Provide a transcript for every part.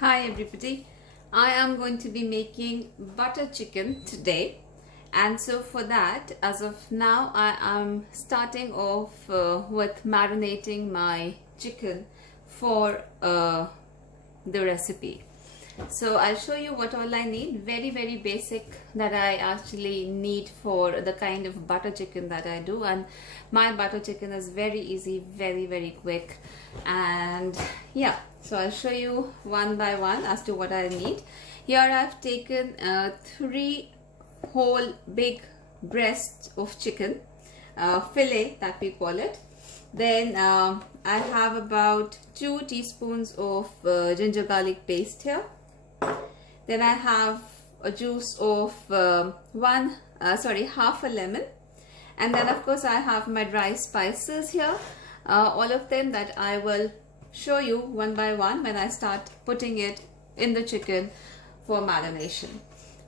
Hi everybody, I am going to be making butter chicken today, and so for that, as of now, I am starting off with marinating my chicken for the recipe. So I'll show you what all I need. Very basic that I actually need for the kind of butter chicken that I do, and my butter chicken is very easy, very quick. And yeah, so I'll show you one by one as to what I need. Here I've taken 3 whole big breasts of chicken, fillet that we call it. Then I have about 2 teaspoons of ginger garlic paste here. Then I have a juice of half a lemon, and then of course I have my dry spices here, all of them that I will show you one by one when I start putting it in the chicken for marination.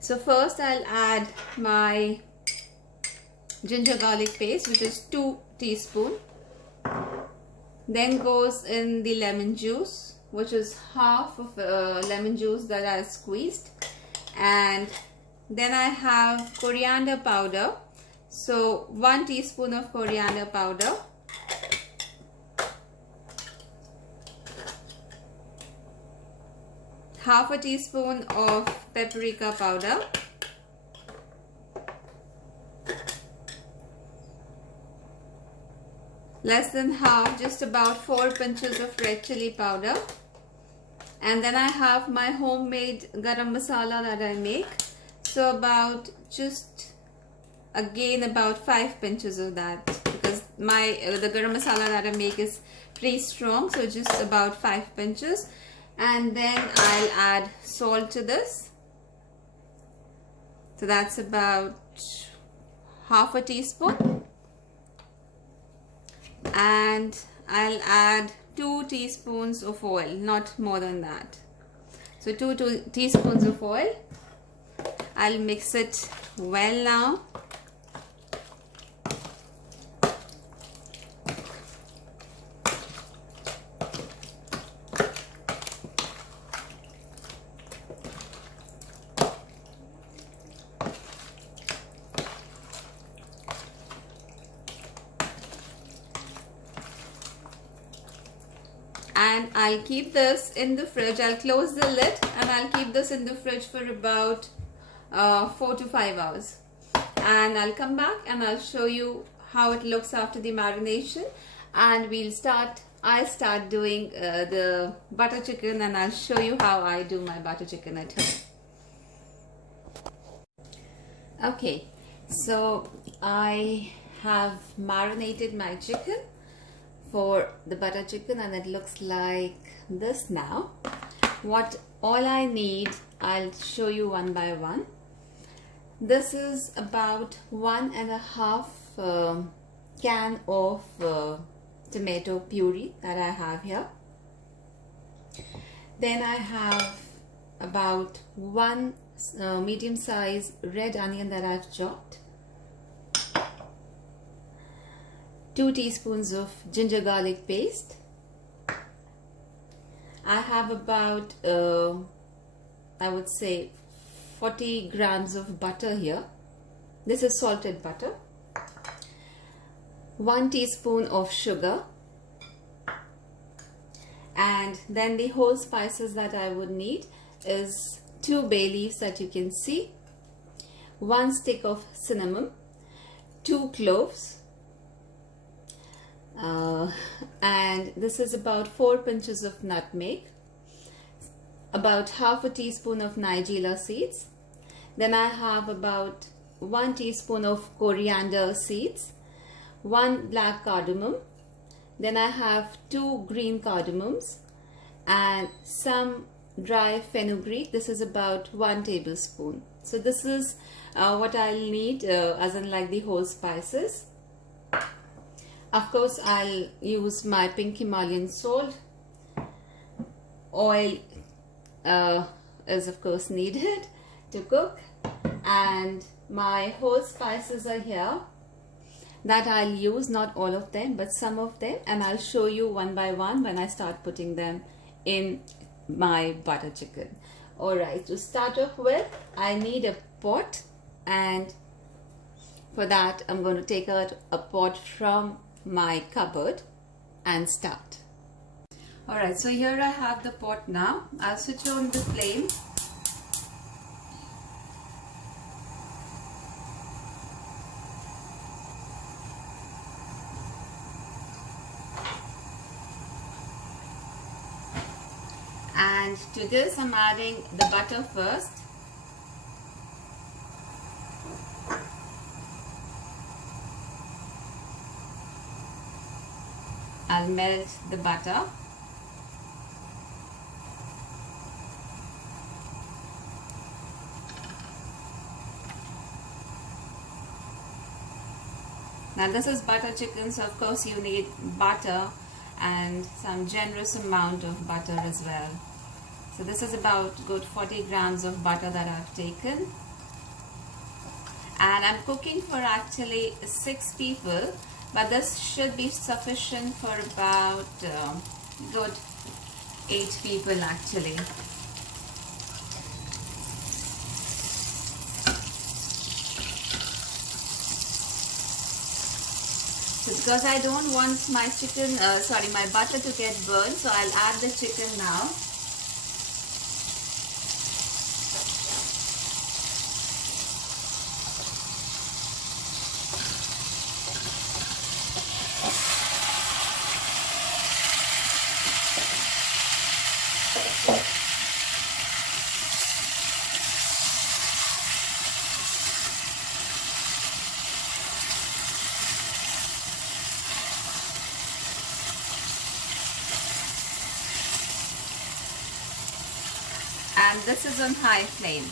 So first I'll add my ginger garlic paste, which is 2 teaspoons. Then goes in the lemon juice, which is half of lemon juice that I squeezed. And then I have coriander powder, so 1 teaspoon of coriander powder, half a teaspoon of paprika powder, less than half, just about 4 pinches of red chili powder. And then I have my homemade garam masala that I make, so about about 5 pinches of that, because the garam masala that I make is pretty strong, so just about 5 pinches. And then I'll add salt to this, so that's about half a teaspoon. And I'll add 2 teaspoons of oil, not more than that. So 2 teaspoons of oil. I'll mix it well now. And I'll keep this in the fridge. I'll close the lid and I'll keep this in the fridge for about 4 to 5 hours. And I'll come back and I'll show you how it looks after the marination. And I'll start doing the butter chicken, and I'll show you how I do my butter chicken at home. Okay, so I have marinated my chicken for the butter chicken, and it looks like this now. What all I need, I'll show you one by one. This is about 1.5 can of tomato puree that I have here. Then I have about 1 medium-sized red onion that I've chopped, 2 teaspoons of ginger garlic paste. I have about I would say 40 grams of butter here. This is salted butter. 1 teaspoon of sugar, and then the whole spices that I would need is 2 bay leaves that you can see, 1 stick of cinnamon, 2 cloves, and this is about 4 pinches of nutmeg, about half a teaspoon of nigella seeds. Then I have about 1 teaspoon of coriander seeds, 1 black cardamom. Then I have 2 green cardamoms and some dry fenugreek. This is about 1 tablespoon. So this is what I'll need, as in like the whole spices. Of course, I'll use my pink Himalayan salt. Oil is of course needed to cook, and my whole spices are here that I'll use, not all of them but some of them, and I'll show you one by one when I start putting them in my butter chicken. Alright, to start off with, I need a pot, and for that I'm going to take out a pot from my cupboard and start. Alright, so here I have the pot now. I'll switch on the flame. And to this I'm adding the butter first. I'll melt the butter. Now this is butter chicken, so of course you need butter and some generous amount of butter as well. So this is about good 40 grams of butter that I've taken. And I'm cooking for actually 6 people, but this should be sufficient for about good 8 people actually. So because I don't want my my butter to get burned, so I'll add the chicken now. And this is on high flame.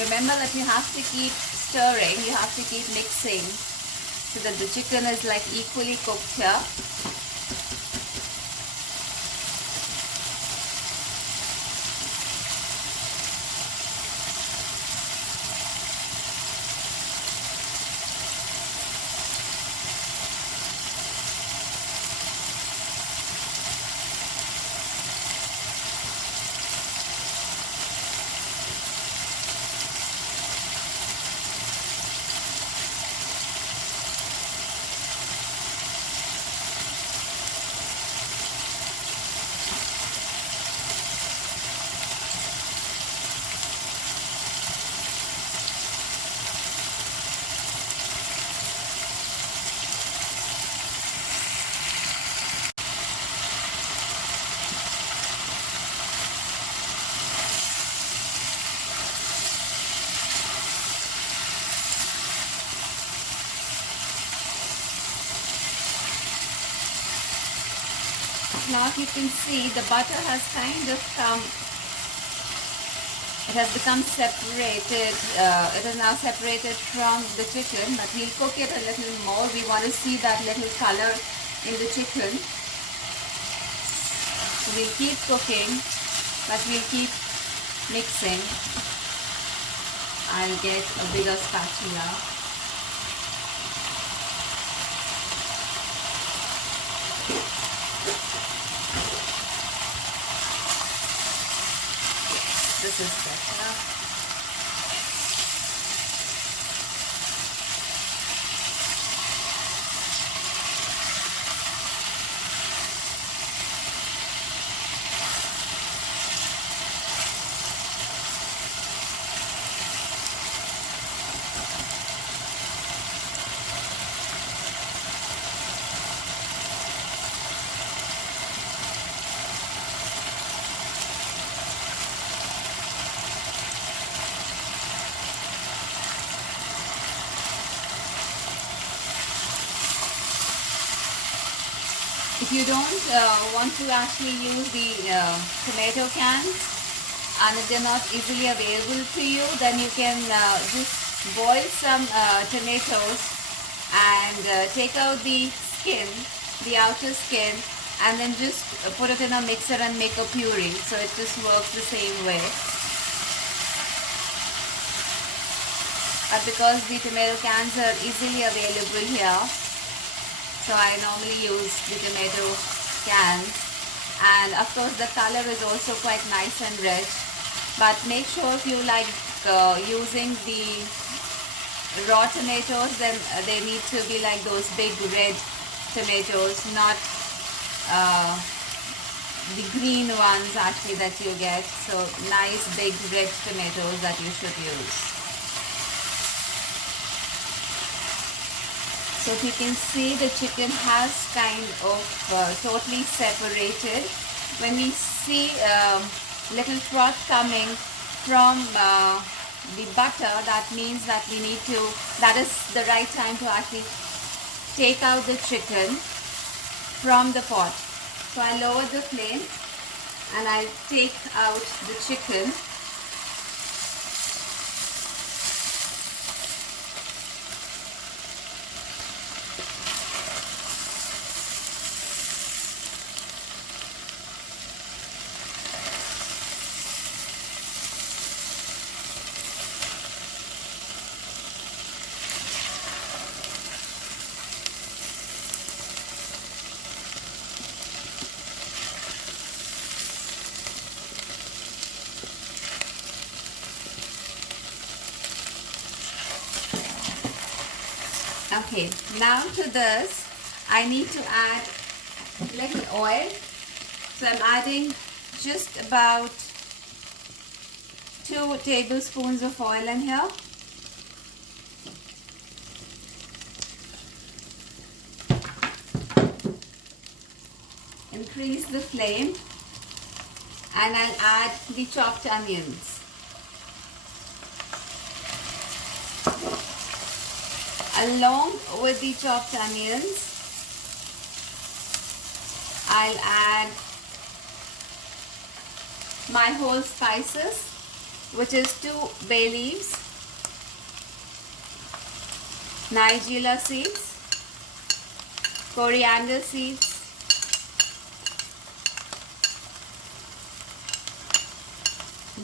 Remember that you have to keep stirring, you have to keep mixing so that the chicken is like equally cooked here. Now you can see the butter has kind of come, it has become separated, it is now separated from the chicken, but we'll cook it a little more. We want to see that little color in the chicken. So we'll keep cooking, but we'll keep mixing. I'll get a bigger spatula. This is better. If you don't want to actually use the tomato cans, and if they're not easily available to you, then you can just boil some tomatoes and take out the skin, the outer skin, and then just put it in a mixer and make a puree. So it just works the same way. But because the tomato cans are easily available here, so I normally use the tomato cans, and of course the color is also quite nice and rich. But make sure if you like using the raw tomatoes, then they need to be like those big red tomatoes, not the green ones actually that you get. So nice big red tomatoes that you should use. So if you can see, the chicken has kind of totally separated. When we see little froth coming from the butter, that means that we need to, that is the right time to actually take out the chicken from the pot. So I lower the flame and I take out the chicken. Okay, now to this I need to add a little oil. So I'm adding just about 2 tablespoons of oil in here. Increase the flame and I'll add the chopped onions. Along with the chopped onions, I'll add my whole spices, which is 2 bay leaves, nigella seeds, coriander seeds,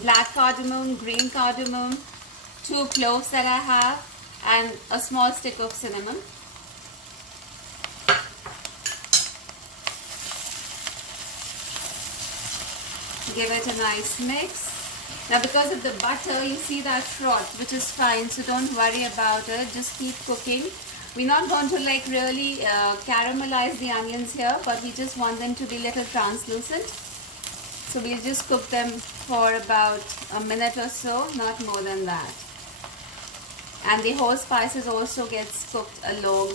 black cardamom, green cardamom, 2 cloves that I have, and a small stick of cinnamon. Give it a nice mix. Now because of the butter, you see that froth, which is fine, so don't worry about it. Just keep cooking. We're not going to like really caramelize the onions here, but we just want them to be a little translucent. So we'll just cook them for about a minute or so, not more than that. And the whole spices also gets cooked along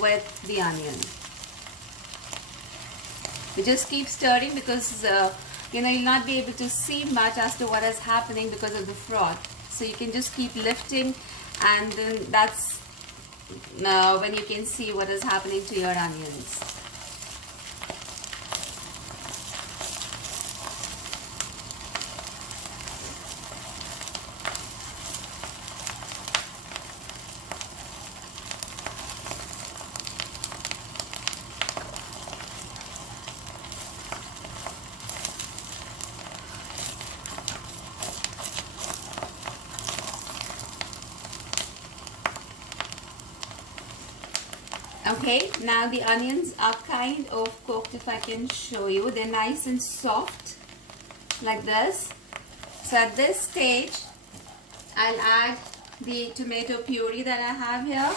with the onion. We just keep stirring because you'll not be able to see much as to what is happening because of the froth. So you can just keep lifting, and then that's when you can see what is happening to your onions. Okay, now the onions are kind of cooked. If I can show you, they're nice and soft like this. So at this stage I'll add the tomato puree that I have here.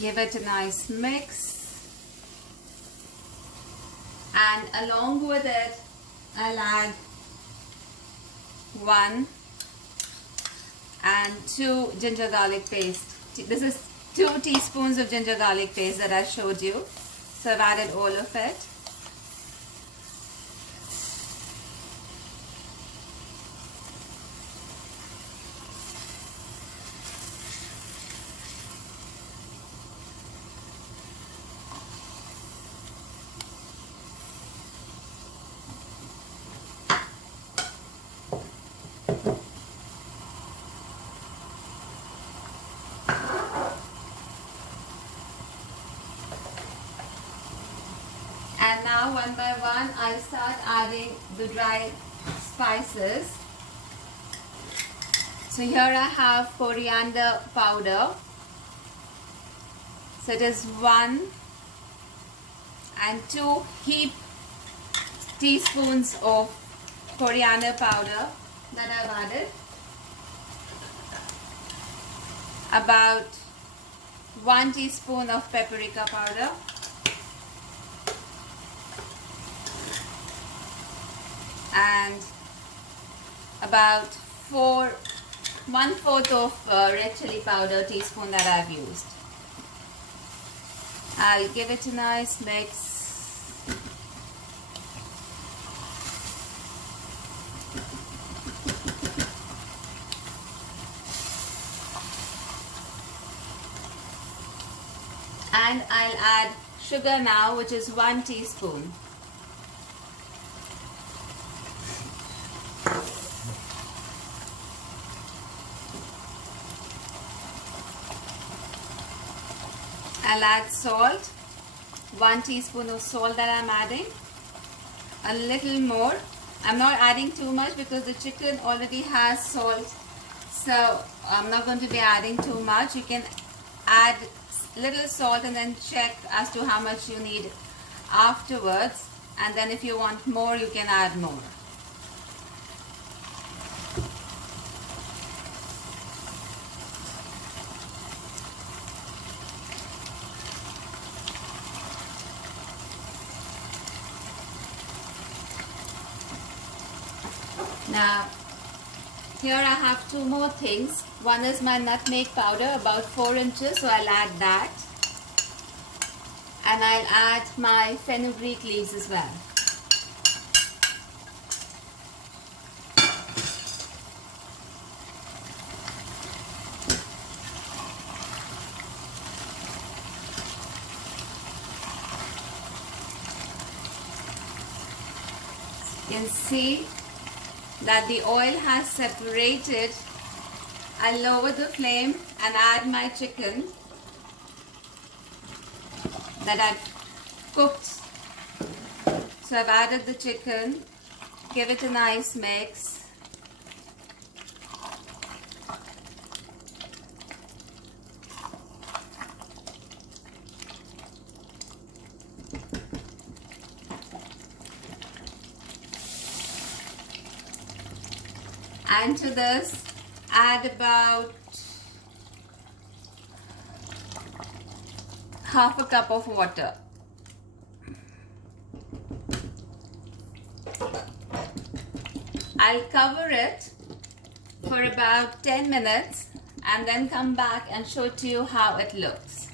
Give it a nice mix, and along with it I'll add 1 and 2 ginger garlic paste. This is 2 teaspoons of ginger garlic paste that I showed you. So I've added all of it. And now one by one I start adding the dry spices. So here I have coriander powder. So it is 1 and 2 heap teaspoons of coriander powder that I've added. About 1 teaspoon of paprika powder. And about 1/4 of red chili powder teaspoon that I've used. I'll give it a nice mix. And I'll add sugar now, which is 1 teaspoon. I'll add salt, 1 teaspoon of salt that I'm adding, a little more. I'm not adding too much because the chicken already has salt, so I'm not going to be adding too much. You can add little salt and then check as to how much you need afterwards, and then if you want more you can add more. Now, here I have 2 more things. One is my nutmeg powder, about 4 inches, so I'll add that. And I'll add my fenugreek leaves as well. You can see that the oil has separated. I'll lower the flame and add my chicken that I've cooked. So I've added the chicken, give it a nice mix. And to this, add about half a cup of water. I'll cover it for about 10 minutes and then come back and show to you how it looks.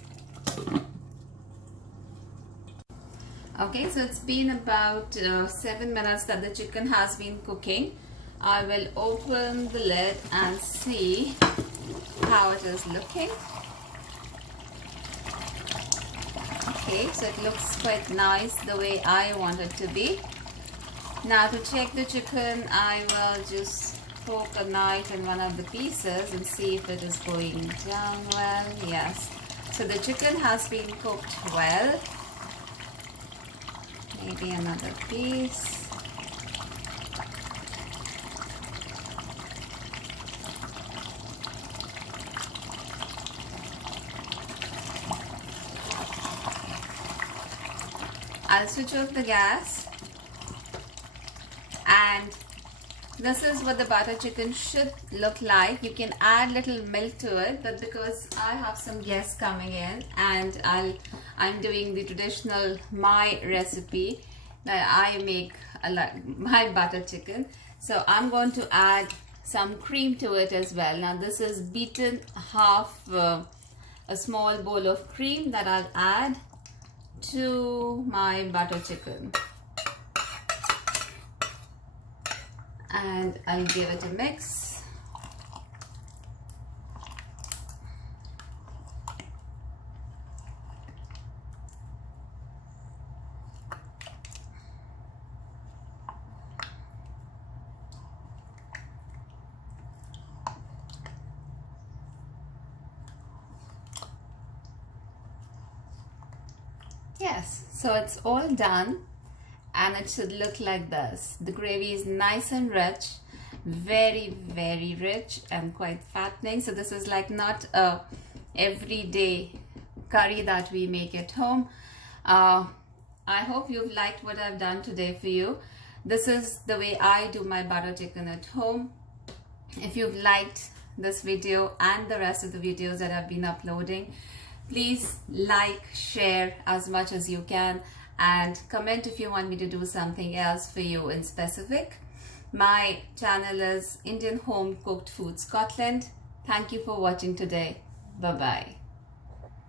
Okay, so it's been about 7 minutes that the chicken has been cooking. I will open the lid and see how it is looking. Okay, so it looks quite nice the way I want it to be. Now to check the chicken, I will just poke a knife in one of the pieces and see if it is going down well. Yes. So the chicken has been cooked well. Maybe another piece. I'll switch off the gas, and this is what the butter chicken should look like. You can add little milk to it, but because I have some guests coming in and I'm doing the traditional my recipe that I make my butter chicken, so I'm going to add some cream to it as well. Now this is beaten half a small bowl of cream that I'll add to my butter chicken, and I'll give it a mix. Yes, so it's all done, and it should look like this. The gravy is nice and rich, very rich and quite fattening. So this is like not a everyday curry that we make at home. I hope you've liked what I've done today for you. This is the way I do my butter chicken at home. If you've liked this video and the rest of the videos that I've been uploading, please like, share as much as you can, and comment if you want me to do something else for you in specific. My channel is Indian Home Cooked Food Scotland. Thank you for watching today. Bye bye.